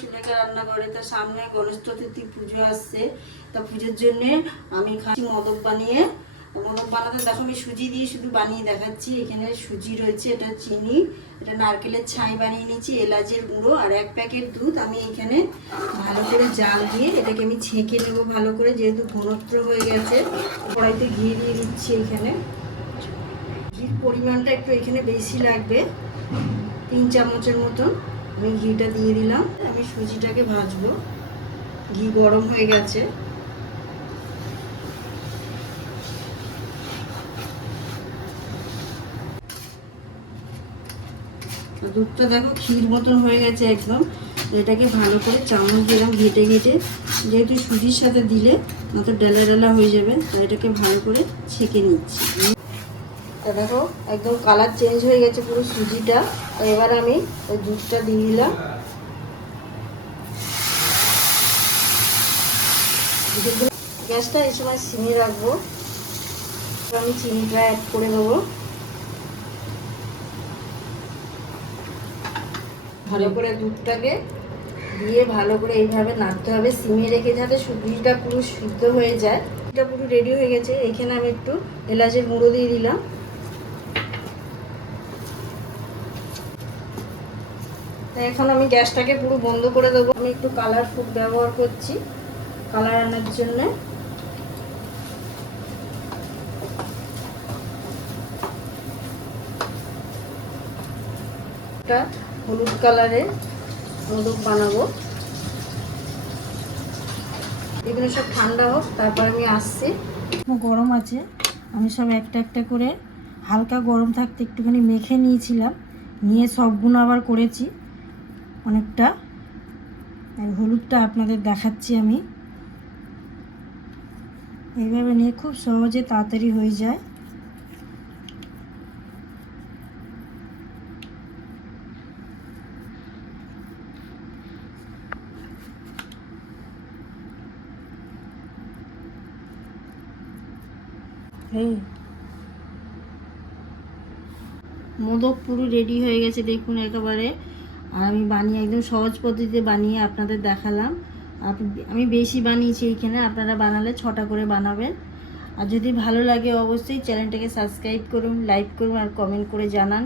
সুলেখা রান্নাঘরে। তো সামনে গণেশ চতুর্থী পুজো আসছে, তা পুজোর জন্য আমি খাচ্ছি মোদক বানিয়ে। মোদক বানাতে দেখো আমি সুজি দিয়ে শুধু বানিয়ে দেখাচ্ছি। এখানে সুজি রয়েছে, এটা চিনি, এটা নারকেলের ছাই বানিয়ে নিয়েছি, এলাচের গুঁড়ো আর 1 প্যাকেট দুধ। আমি এখানে ভালো করে জাল দিয়ে এটাকে আমি ছেঁকে নেবো ভালো করে, যেহেতু ঘনত্ব হয়ে গেছে। কড়াইতে ঘি দিয়ে দিচ্ছি। এখানে ঘির পরিমাণটা একটু এখানে বেশি লাগবে, 3 চামচের মতন আমি ঘিটা দিয়ে দিলাম। আমি সুজিটাকে ভাজবো। ঘি গরম হয়ে গেছে। দুধটা দেখো ক্ষীর মতন হয়ে গেছে একদম। এটাকে ভালো করে চামচ দিলাম ঘেটে ঘেটে, যেহেতু সুজির সাথে দিলে না তো ডেলা ডেলা হয়ে যাবে, তাই এটাকে ভালো করে ছেঁকে নিচ্ছি। তা দেখো একদম কালার চেঞ্জ হয়ে গেছে পুরো সুজিটা। এবার আমি ওই দুধটা দিয়ে দিলাম। গ্যাসটা এই সময় সিমে রাখবো। আমি চিনিটা অ্যাড করে দেবো। ভালো করে দুধটাকে দিয়ে ভালো করে এইভাবে নাড়তে হবে সিমে রেখে, যাতে সুজিটা পুরো সিদ্ধ হয়ে যায়। এটা পুরো রেডি হয়ে গেছে। এখানে আমি একটু এলাচের গুঁড়ো দিয়ে দিলাম। এখন আমি গ্যাসটাকে পুরো বন্ধ করে দেবো। আমি একটু কালার ফুড ব্যবহার করছি কালার আনার জন্য। একটা হলুদ কালারের মোদক বানাবো। এগুলো সব ঠান্ডা হোক, তারপর আমি আসছি। গরম আছে, আমি সব একটা একটা করে হালকা গরম থাকতে একটুখানি মেখে নিয়েছিলাম, নিয়ে সবগুলো আবার করেছি অনেকটা। আর হলুদটা আপনাদের দেখাচ্ছি আমি। এইভাবে নিয়ে খুব সহজে তাড়াতাড়ি হয়ে যায়। এই মোদক পুরো রেডি হয়ে গেছে দেখুন একেবারে। আর আমি বানিয়ে একদম সহজ পদ্ধতিতে বানিয়ে আপনাদের দেখালাম। আমি বেশি বানিয়েছি এইখানে, আপনারা বানালে 6টা করে বানাবেন। আর যদি ভালো লাগে অবশ্যই চ্যানেলটাকে সাবস্ক্রাইব করুন, লাইক করুন আর কমেন্ট করে জানান।